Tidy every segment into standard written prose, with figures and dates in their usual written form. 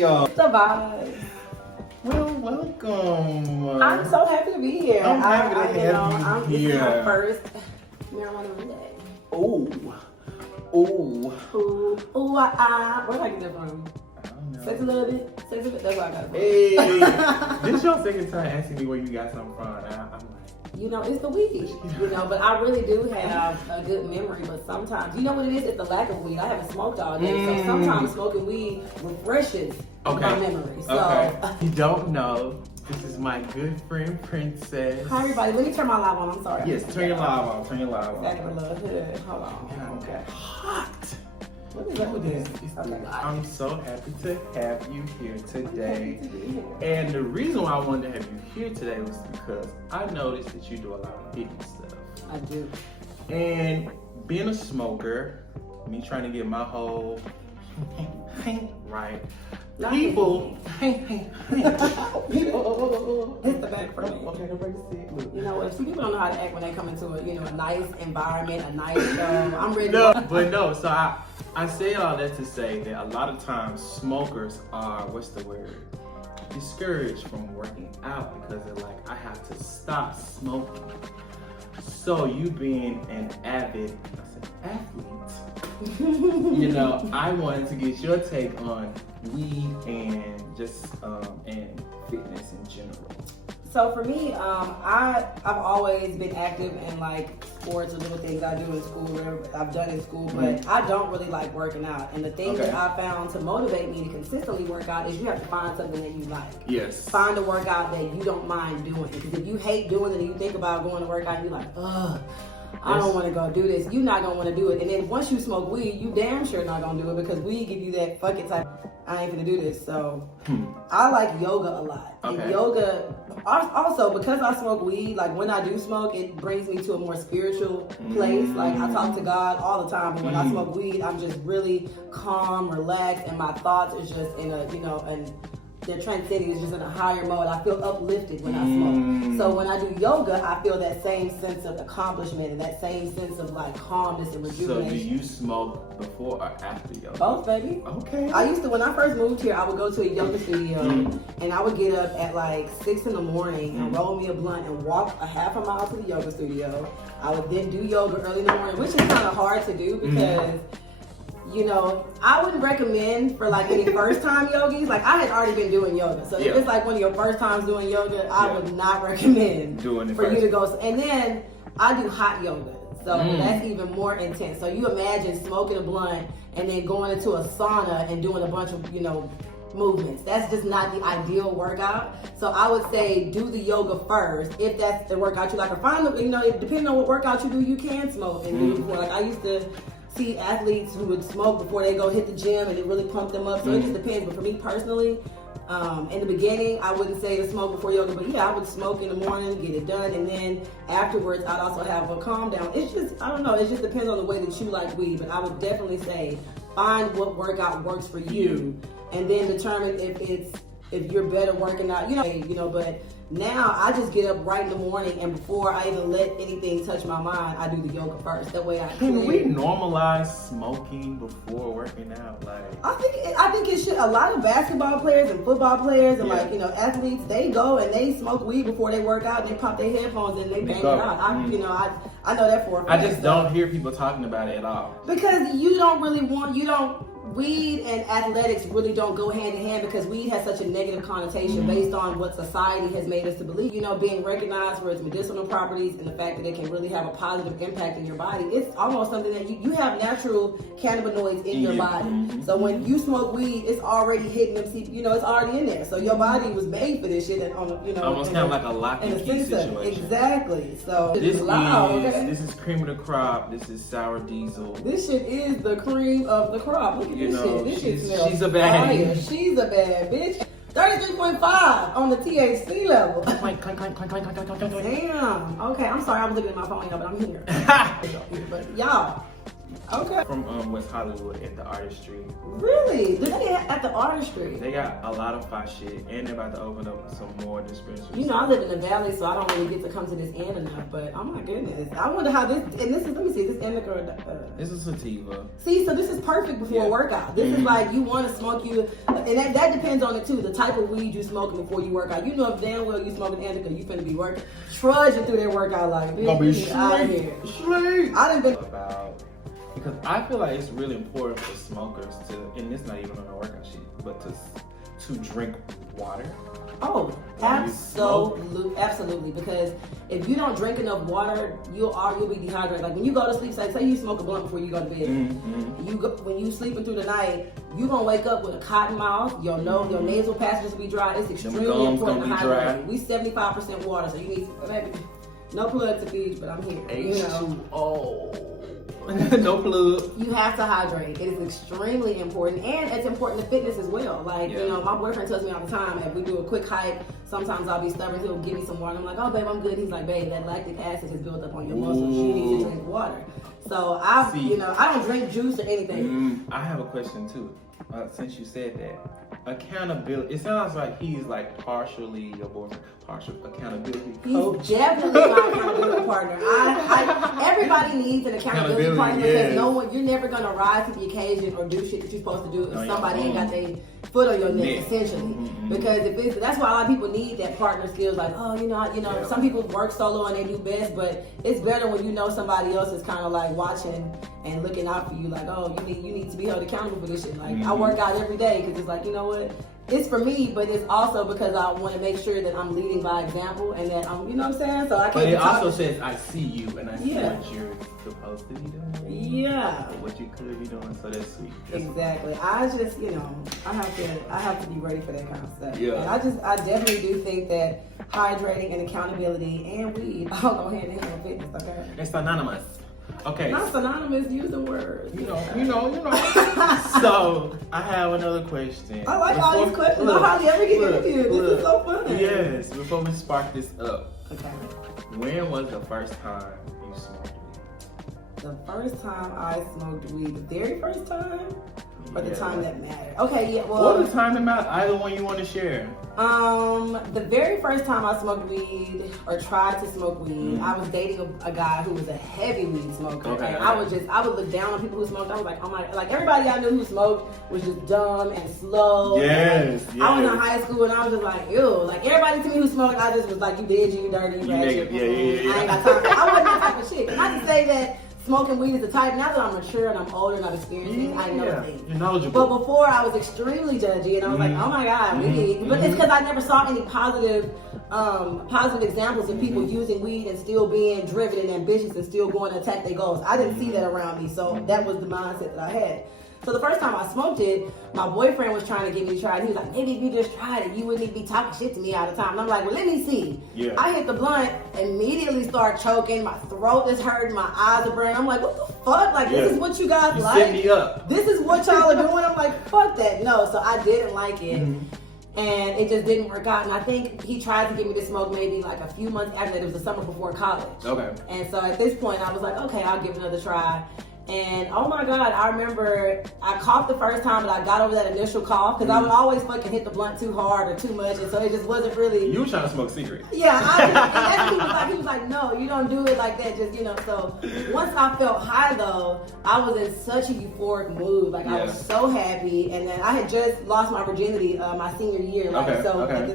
y'all. It's the vibe. Well, welcome. I'm so happy to be here. I'm happy to have you This is here. my first marijuana Monday. Ooh. Where did I get that from? I don't know. Sex a little bit? Sex a bit? That's where I got it from. Hey, this your second time asking me where you got something from. I'm like, You know, it's the weed, but I really do have a good memory, but sometimes, you know what it is? It's the lack of weed. I haven't smoked all day, so sometimes smoking weed refreshes my memory. So, you don't know, this is my good friend, Princess. Hi, everybody. Let me turn my live on. I'm sorry. Yes, turn your live on. Turn your live on. Back in the little hood. Hold on. Okay. Hot. What is up with this? I'm so happy to have you here today. Happy to be here. And the reason why I wanted to have you here today was because I noticed that you do a lot of hidden stuff. I do. And being a smoker, me trying to get my whole right. People, It's the back for me. Okay, don't break the stick. Look. You know what? See, people don't know how to act when they come into a nice environment, a nice show. I'm ready. No, so I say all that to say that a lot of times smokers are, discouraged from working out because they're like, I have to stop smoking. So you being an avid, athlete, I wanted to get your take on weed and just and fitness in general. So for me, I've always been active in like sports or little things I do in school, whatever I've done in school, but I don't really like working out. And the thing that I found to motivate me to consistently work out is you have to find something that you like. Yes. Find a workout that you don't mind doing. Because if you hate doing it and you think about going to work out and you're like, ugh, I don't want to go do this, you're not going to want to do it. And then once you smoke weed, you damn sure not going to do it because weed give you that fuck it type, I ain't going to do this. So I like yoga a lot. Okay. And yoga, also because I smoke weed, like when I do smoke, it brings me to a more spiritual place. Like I talk to God all the time, but when I smoke weed, I'm just really calm, relaxed, and my thoughts is just in a, and the transcending is just in a higher mode. I feel uplifted when I smoke. So when I do yoga, I feel that same sense of accomplishment and that same sense of like calmness and rejuvenation. So do you smoke before or after yoga? Both, baby. Okay. I used to, when I first moved here, I would go to a yoga studio and I would get up at like 6 in the morning and roll me a blunt and walk a half a mile to the yoga studio. I would then do yoga early in the morning, which is kind of hard to do because I wouldn't recommend for like any first time yogis. Like I had already been doing yoga. So if it's like one of your first times doing yoga, I would not recommend for you to go. And then I do hot yoga. So that's even more intense. So you imagine smoking a blunt and then going into a sauna and doing a bunch of, movements. That's just not the ideal workout. So I would say do the yoga first if that's the workout you like. Or find depending on what workout you do, you can smoke and do it before. Like I used to see athletes who would smoke before they go hit the gym and it really pumped them up. So it just depends. But for me personally, in the beginning, I wouldn't say to smoke before yoga, but I would smoke in the morning, get it done, and then afterwards, I'd also have a calm down. It's just, I don't know, it just depends on the way that you like weed, but I would definitely say find what workout works for you, and then determine if you're better working out, but now I just get up right in the morning and before I even let anything touch my mind, I do the yoga first. That way I Can we normalize smoking before working out? Like I think it should. A lot of basketball players and football players and athletes, they go and they smoke weed before they work out and they pop their headphones and they bang it out. I know that for a fact. I just don't hear people talking about it at all. Because weed and athletics really don't go hand in hand because weed has such a negative connotation based on what society has made us to believe. Being recognized for its medicinal properties and the fact that it can really have a positive impact in your body. It's almost something that you have natural cannabinoids in your body. So when you smoke weed, it's already hitting them. It's already in there. So your body was made for this shit. Almost kind of like a lock and key situation. Exactly. So this is loud. This is cream of the crop. This is sour diesel. This shit is the cream of the crop. Look at this shit. This shit smells she's a bad fire. She's a bad bitch. 33.5 on the THC level. Damn. Okay, I'm sorry. I was looking at my phone, but I'm here. But y'all, Okay. From West Hollywood at the Artistry. Really? Do they at the Artistry? They got a lot of fire shit, and they're about to open up some more dispensaries. You know, I live in the valley, so I don't really get to come to this end enough. But oh my goodness, I wonder how this. And this is, let me see, this indica. This is sativa. See, so this is perfect before a workout. This is like you want to smoke you, and that depends on it too. The type of weed you smoking before you work out. You know, if damn well you smoking indica, you finna be trudging through their workout like this. Gonna be straight. I done been about. Because I feel like it's really important for smokers to, and it's not even on the workout sheet, but to drink water. Oh, absolutely. Because if you don't drink enough water, you'll be dehydrated. Like when you go to sleep, say you smoke a blunt before you go to bed. When you sleeping through the night, you gonna wake up with a cotton mouth. Your nose, your nasal passages will be dry. It's extremely important to hydrate. We 75% water, so you need maybe no plug to feed, but I'm here. H2O. No plug. You have to hydrate. It is extremely important, and it's important to fitness as well. Like, you know, my boyfriend tells me all the time, if we do a quick hike, sometimes I'll be stubborn, he'll give me some water. I'm like, oh babe, I'm good. He's like, babe, that lactic acid is built up on your muscles. You need to drink water. So I don't drink juice or anything. I have a question too. Since you said that, accountability. It sounds like he's like partially your boyfriend, partial accountability coach. He's definitely my accountability partner. Everybody needs an accountability partner because you're never gonna rise to the occasion or do shit that you're supposed to do if somebody ain't got their foot on your neck, essentially. Because that's why a lot of people need that partner skills. Like, some people work solo and they do best, but it's better when you know somebody else is kind of like watching and looking out for you. Like, oh, you need to be held accountable for this shit. Like, I work out every day because it's like, you know what? It's for me, but it's also because I want to make sure that I'm leading by example and that I'm, you know what I'm saying? So I can't. But it also says, I see you and I see what you're supposed to be doing. Yeah. What you could be doing. So that's sweet. Exactly. I just, I have to be ready for that kind of stuff. Yeah. And I definitely do think that hydrating and accountability and weed all go hand in hand with fitness. Okay. It's synonymous. Okay. Not synonymous, using words. You know. So, I have another question. I like all these questions. I hardly ever get interviewed. This is so fun. Yes, before we spark this up. Okay. When was the first time you smoked weed? The first time I smoked weed, the very first time? Or the time that mattered? Okay, yeah, well. What the time that mattered? Either one you want to share. The very first time I smoked weed or tried to smoke weed, I was dating a guy who was a heavy weed smoker. Okay, and I would look down on people who smoked. I was like, oh my, like everybody I knew who smoked was just dumb and slow. Yes, and I was in high school and I was just like, ew. Like everybody to me who smoked, I just was like, you dingy, you dirty, you ratchet. Yeah. I ain't got time for I wasn't that type of shit. Not to say that smoking weed is the type. Now that I'm mature and I'm older and I've experienced things, I know things. You're knowledgeable. But before I was extremely judgy and I was like, oh my God, weed. But it's because I never saw any positive examples of people using weed and still being driven and ambitious and still going to attack their goals. I didn't see that around me, so that was the mindset that I had. So the first time I smoked it, my boyfriend was trying to get me to try it. He was like, maybe if you just tried it, you wouldn't even be talking shit to me all the time. And I'm like, well, let me see. Yeah. I hit the blunt, immediately start choking. My throat is hurting. My eyes are burning. I'm like, what the fuck? Like, this is what you guys like? Set me up. This is what y'all are doing? I'm like, fuck that. No, so I didn't like it. And it just didn't work out. And I think he tried to get me to smoke maybe like a few months after that. It was the summer before college. Okay. And so at this point, I was like, okay, I'll give it another try. And oh my God, I remember I coughed the first time, but I got over that initial cough because I would always fucking hit the blunt too hard or too much, and so it just wasn't really. You were trying to smoke cigarettes. Yeah, and that's he was like, no, you don't do it like that, just So once I felt high though, I was in such a euphoric mood, like I was so happy, and then I had just lost my virginity my senior year,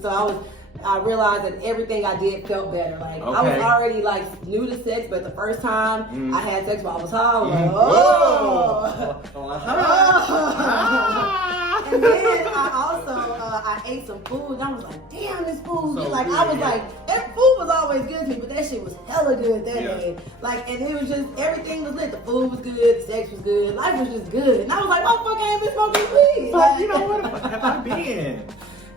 so I realized that everything I did felt better. Like I was already like new to sex, but the first time I had sex while I was high, I was like, And then I also I ate some food and I was like, damn, this food. I was like, that food was always good to me, but that shit was hella good that day. Like, and it was just everything was lit. The food was good, the sex was good, life was just good. And I was like, oh fuck, I ain't been smoking weed. But you know what have I been?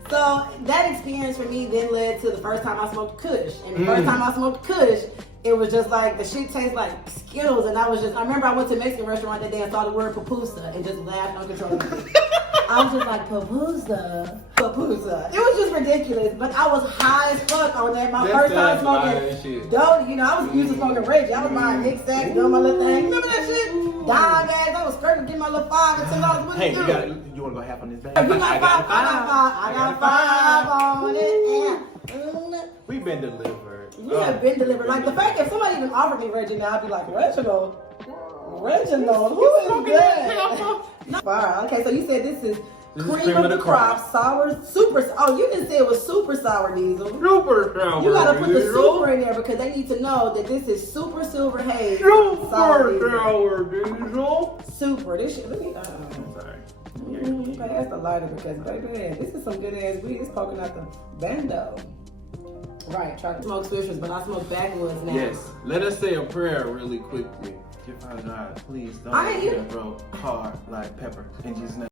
So that experience for me then led to the first time I smoked Kush. And the first time I smoked Kush, it was just like, the shit tastes like Skittles. And I remember I went to a Mexican restaurant that day and saw the word pupusa and just laughed uncontrollably. I was just like, pupusa. It was just ridiculous. But I was high as fuck on that. My first time smoking dope. I was used to smoking Reggie. I was buying Nick Sack, doing my little thing. Remember that shit? dog ass. I was scared to get my little $5 and $10. What Hey, you do? you want to go half on this bag? You got five. I got five on it. Yeah. We've been delivered. We have been delivered. Like the fact if somebody even offered me Reginald, I'd be like, Reginald, who is that? Fire. Okay, so you said this is cream of the crop, sour, super. Oh, you didn't say it was super sour diesel. Super sour. You gotta put the super in there because they need to know that this is super silver haze. Super sour diesel. sour diesel. Super. This shit. Let me. I'm sorry. Pass the lighter because baby, this is some good ass weed. It's poking out the bando. Right. Try to smoke swishers, but I smoke backwoods now. Yes. Let us say a prayer really quickly. Dear Father God, please don't let me throw hard like pepper in Jesus' name.